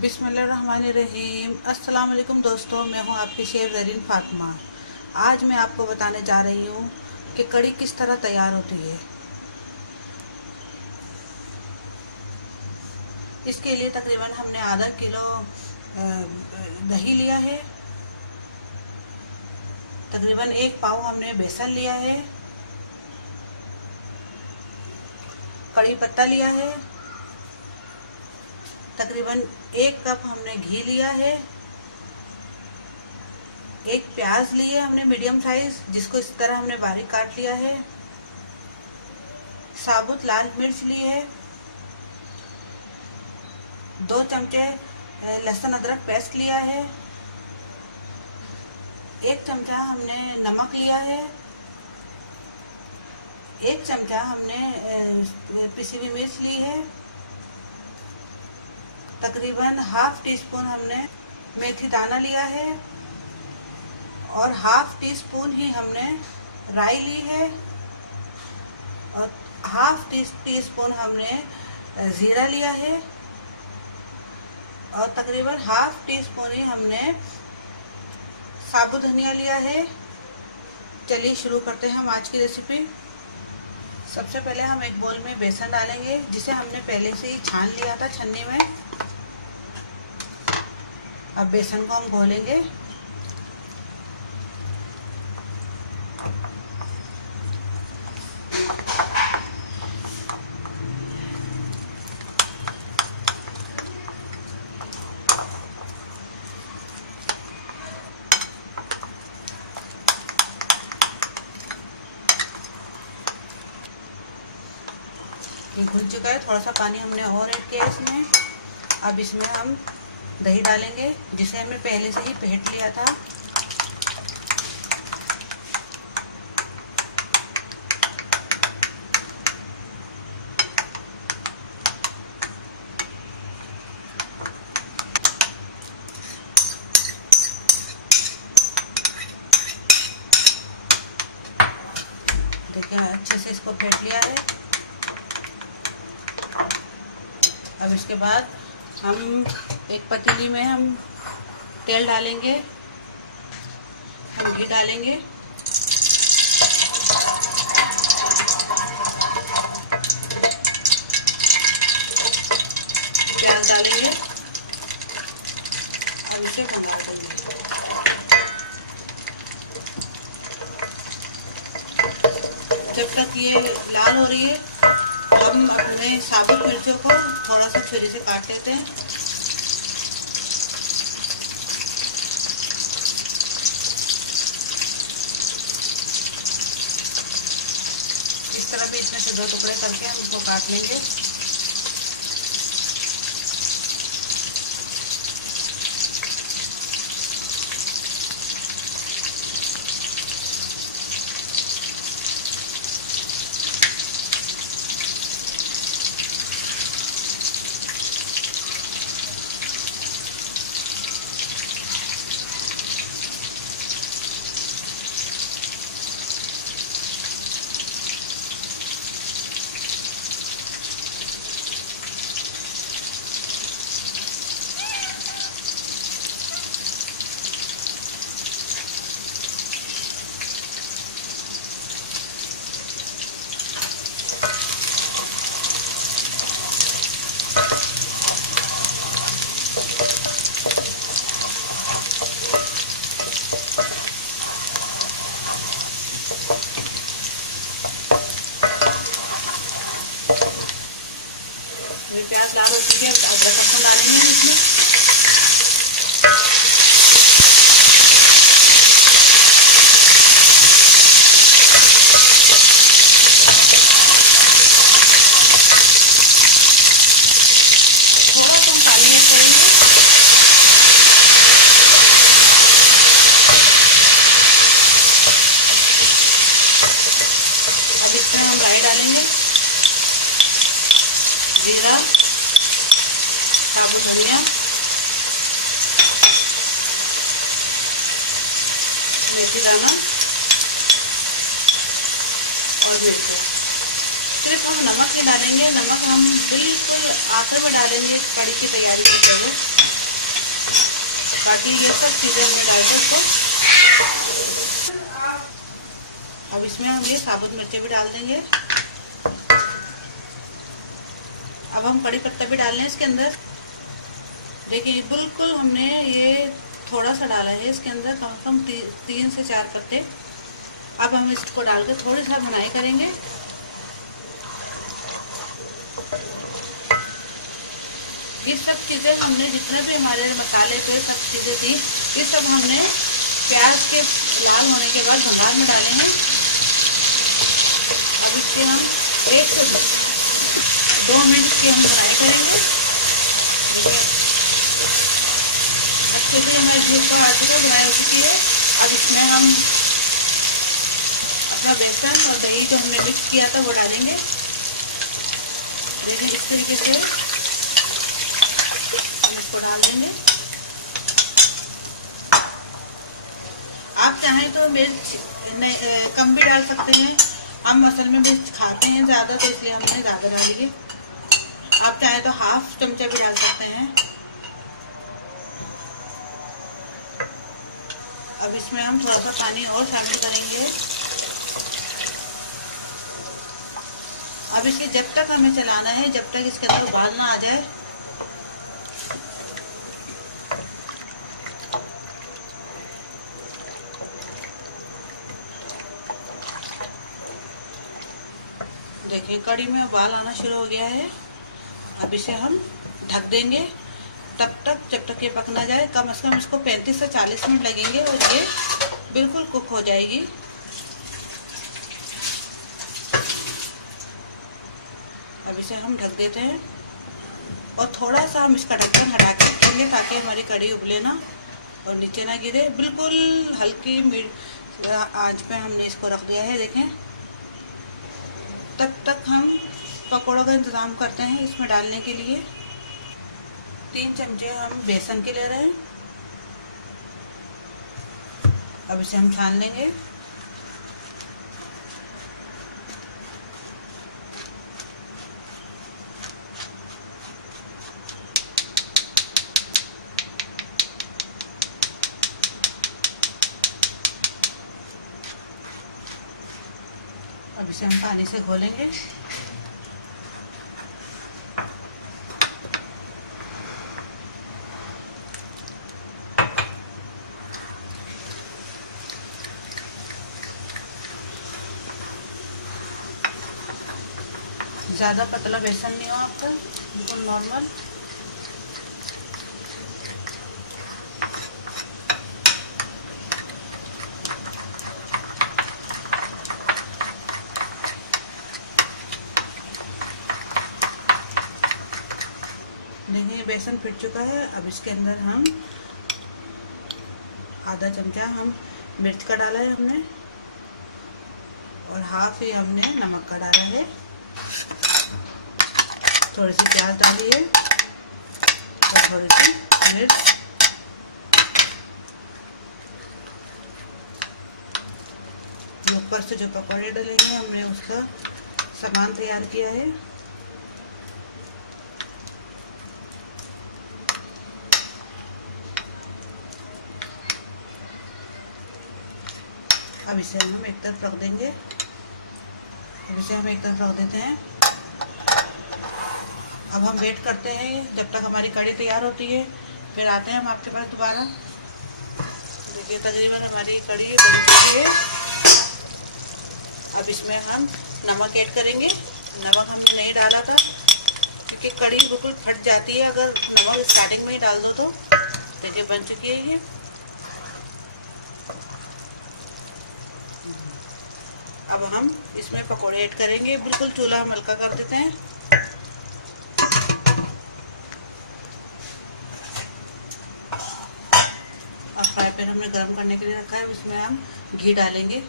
बिस्मिल्लाहिर्रहमानिर्रहीम। अस्सलाम वालेकुम दोस्तों, मैं हूं आपकी शेफ ज़रीन फ़ातिमा। आज मैं आपको बताने जा रही हूं कि कड़ी किस तरह तैयार होती है। इसके लिए तकरीबन हमने आधा किलो दही लिया है। तकरीबन 1 पाव हमने बेसन लिया है। कड़ी पत्ता लिया है। तकरीबन 1 कप हमने घी लिया है। 1 प्याज लिए हमने मीडियम साइज, जिसको इस तरह हमने बारीक काट लिया है। साबुत लाल मिर्च ली है। 2 चमचे लहसुन अदरक पेस्ट लिया है। 1 चमचा हमने नमक लिया है। 1 चमचा हमने पिसी हुई मिर्च ली है। तकरीबन हाफ टी स्पून हमने मेथी दाना लिया है और हाफ टी स्पून ही हमने राई ली है और हाफ टी स्पून हमने जीरा लिया है और तकरीबन हाफ टी स्पून ही हमने साबुत धनिया लिया है। चलिए शुरू करते हैं हम आज की रेसिपी। सबसे पहले हम एक बोल में बेसन डालेंगे, जिसे हमने पहले से ही छान लिया था छन्नी में। अब बेसन को हम घोलेंगे। ये घुल चुका है। थोड़ा सा पानी हमने और ऐड किया इसमें। अब इसमें हम दही डालेंगे, जिसे हमने पहले से ही फेंट लिया था। देखिए अच्छे से इसको फेंट लिया है। अब इसके बाद हम एक पतीली में हम तेल डालेंगे, हम घी डालेंगे। प्याज डालेंगे। अब इसे भुना देंगे। जब तक ये लाल हो रही है, हम अपने साबुत मिर्चों को थोड़ा सा छुरी से काट लेते हैं। इस तरह भी इसमें से 2 टुकड़े करके हम इसको काट लेंगे। प्याज लाल हो चुकी है। अदरक लहसुन डालेंगे इसमें। थोड़ा सा हम पानी ऐड करेंगे। अब इसमें हम राई डालेंगे, जीरा, साबुत धनिया, मेथी दाना और मिर्च। सिर्फ हम नमक ही डालेंगे। नमक हम बिल्कुल आखिर में डालेंगे कड़ी की तैयारी के पहले। ताकि ये सब चीज़ें हमने डाल के उसको। अब इसमें हम ये साबुत मिर्चें भी डाल देंगे। अब हम कड़ी पत्ता भी डाल लें इसके अंदर। देखिए बिल्कुल हमने ये थोड़ा सा डाला है इसके अंदर, कम से कम 3 से 4 पत्ते। अब हम इसको डाल के थोड़ी सा भुनाई करेंगे। ये सब चीज़ें हमने जितने भी हमारे मसाले पे सब चीज़ें थी, ये सब हमने प्याज के लाल होने के बाद भंगार में डालेंगे। अब इसके हम 1 से 2 मिनट की हम भुनाई करेंगे। अच्छे से हमें धूप पर आ चुके भुनाई हो चुकी है। अब इसमें हम अपना बेसन और दही जो हमने मिक्स किया था वो डालेंगे। देखिए इस तरीके से हम इसको डाल देंगे। आप चाहें तो मिर्च कम भी डाल सकते हैं। हम असल में मिर्च खाते हैं ज़्यादा, तो इसलिए हमने ज़्यादा डाली है। आप चाहें तो हाफ चमचा भी डाल सकते हैं। अब इसमें हम थोड़ा सा पानी और शामिल करेंगे। अब इसके जब तक हमें चलाना है, जब तक इसके अंदर उबाल ना आ जाए। देखिए कड़ी में उबाल आना शुरू हो गया है। अब इसे हम ढक देंगे तब तक जब तक ये पक ना जाए। कम से कम इसको 35 से 40 मिनट लगेंगे और ये बिल्कुल कुक हो जाएगी। अब इसे हम ढक देते हैं और थोड़ा सा हम इसका ढक्कन हटा के रखेंगे ताकि हमारी कड़ी उबले ना और नीचे ना गिरे। बिल्कुल हल्की आंच पे हमने इसको रख दिया है। देखें तब तक हम पकौड़ों का इंतज़ाम करते हैं। इसमें डालने के लिए 3 चमचे हम बेसन के ले रहे हैं। अब इसे हम छान लेंगे। अब इसे हम पानी से घोलेंगे। ज़्यादा पतला बेसन नहीं हो आपका, बिल्कुल नॉर्मल। देखिए बेसन फिट चुका है। अब इसके अंदर हम आधा चमचा हम मिर्च का डाला है हमने और हाफ ही हमने नमक का डाला है। थोड़ी सी प्याज डाली है और थोड़ी सी मिर्च। ऊपर से जो पकौड़े डलेंगे हमने उसका सामान तैयार किया है। अब इसे हम एक तरफ रख देंगे। अब इसे हम एक तरफ रख देते हैं। अब हम वेट करते हैं जब तक हमारी कड़ी तैयार होती है, फिर आते हैं हम आपके पास दोबारा। देखिए तकरीबन हमारी कड़ी बन चुकी है। अब इसमें हम नमक ऐड करेंगे। नमक हमने नहीं डाला था क्योंकि कड़ी बिल्कुल फट जाती है अगर नमक स्टार्टिंग में ही डाल दो तो। देखिए बन चुकी है ये। अब हम इसमें पकौड़े ऐड करेंगे। बिल्कुल चूल्हा हम हल्का कर देते हैं। और फ्राई पैन हमने गर्म करने के लिए रखा है, इसमें हम घी डालेंगे।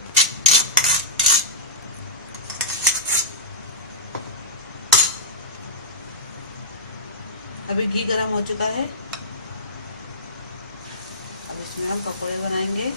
अभी घी गर्म हो चुका है। अब इसमें हम पकौड़े बनाएंगे।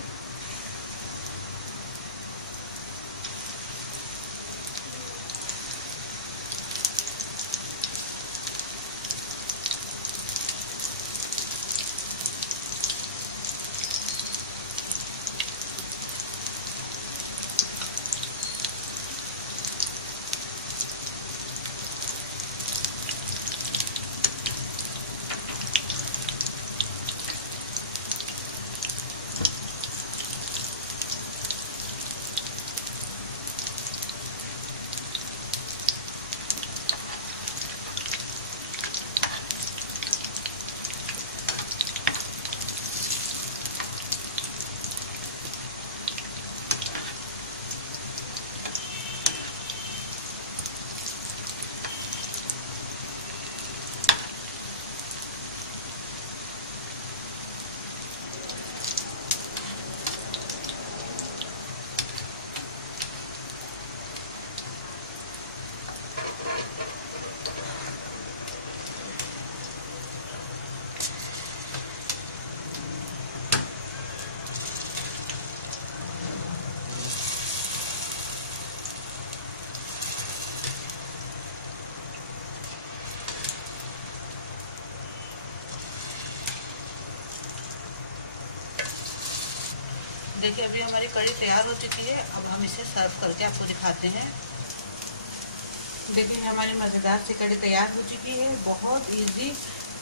देखिए अभी हमारी कढ़ी तैयार हो चुकी है। अब हम इसे सर्व करके आपको दिखाते हैं। देखिए हमारी मज़ेदार सी कढ़ी तैयार हो चुकी है। बहुत इजी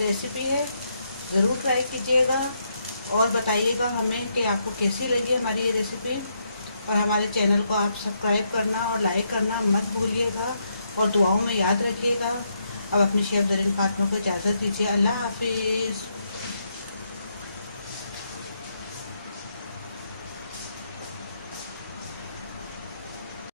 रेसिपी है, ज़रूर ट्राई कीजिएगा और बताइएगा हमें कि आपको कैसी लगी हमारी ये रेसिपी। और हमारे चैनल को आप सब्सक्राइब करना और लाइक करना मत भूलिएगा और दुआओं में याद रखिएगा। अब अपनी शेफ ज़रीन फातिमा को इजाज़त दीजिए। अल्लाह हाफिज़।